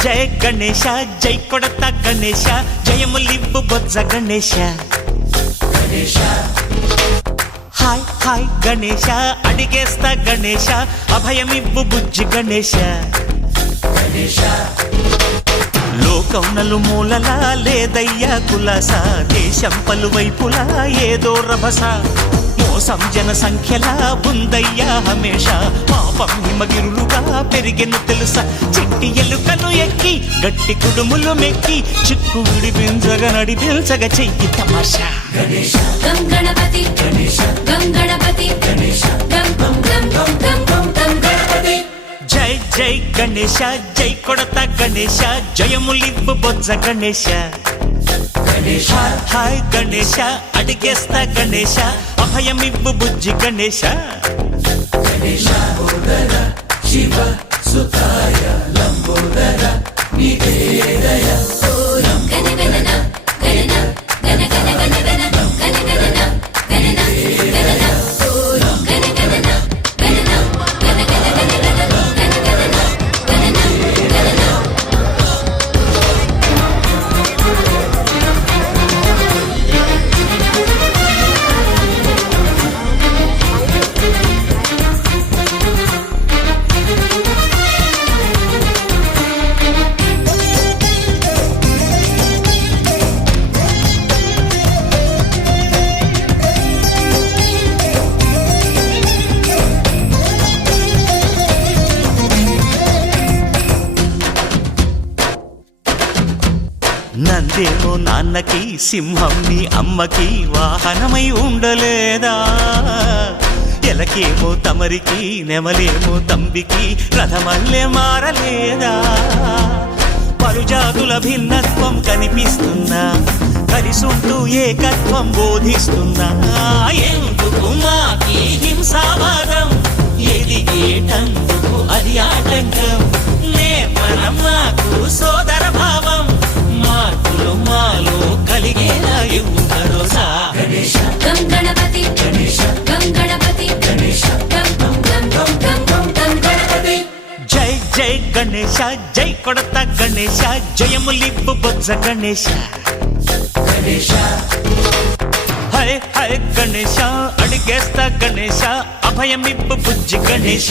జయ గణేశ జై కొడత గణేశ జయములివ్వు బొజ్జ Ganesha hi hi Ganesha అడిగేస్తా Ganesha అభయమివ్వు బుజ్జి గణేశ లోకం నలుమూలలా లేదయ్యా కులాస దేశం పలువైపులా ఏదో రభస మోసం జన సంఖ్యలా ఉందయ్యా హమేష పాపం హిమగిరులుగా పెరిగెను తెలుసా చిట్టి ఎలుకలు ఎక్కి గట్టి కుడుములు మెక్కి చిక్కు విడిపించగా నడిపించగా చెయ్యి తమాషా గం గణపతి గం గణపతి గం గం గం గం గం గం గణపతి జై జై గణేశ జై కొడత గణేశ జయములివ్వు బొజ్జ గణేశ హాయ్ గణేశ అడిగేస్తా గణేశ అభయమివ్వు బుజ్జి గణేశ శివ సుతాయ లంబోదర నివేదయ గణగణన గణన గణ గణ గణ గణ గణగణన గణన గణన గణగణన గణన గణ గణ గణ గణ గణగణన గణన గణన నందేమో నాన్నకి సింహం నీ అమ్మకి వాహనమై ఉండలేదా ఎలకేమో తమరికి నెమలేమో తంబికి రథమల్లే మారలేదా పలుజాతుల భిన్నత్వం కనిపిస్తున్నా కలిసుంటూ ఏకత్వం బోధిస్తున్నా ఎందుకు మాకి హింసావాదం ఎదిగేటందుకు అది ఆటంకం నేర్పరం మాకు సోదర భావం మార్పులు మాలో కలిగేలా ఇవ్వు భరోసా గం గణపతి గం గణపతి గం గం గం గం గం గం గణపతి జై జై గణేశ జై కొడత గణేశ జయములివ్వు బొజ్జ గణేశ హై హై గణేశ అడిగేస్తా గణేశ అభయమివ్వు బుజ్జి గణేశ